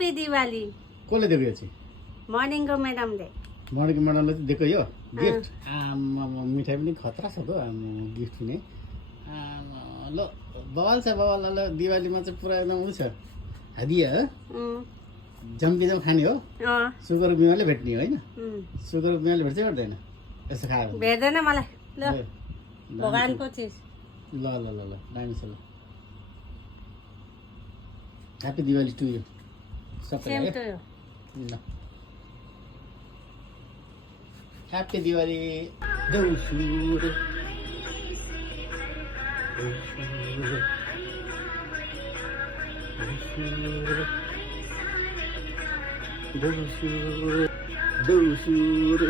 happy Diwali कसले दिएको यो चाहिँ मर्निङको म्याडमले मर्निङको म्याडमले चाहिँ दिएको यो गिफ्ट मिठाई पनि खतरा छ त गिफ्ट पनि ल बवाल छ बवाल ल दिवालीमा चाहिँ पुरा एकदम उ छ हदिया हो जम्पिजम खाने हो सुगर बिमारले भेट्ने होइन सुगर बिमारले भेट्छ भेट्दैन यसो खायो भने भेट्दैन मलाई ल भगवानको चिज ल ल ल ल दामी छ ल happy Diwali to you same सबैलाई टु यु ल ह्याप्पी दिवाली दौसुर दौसुर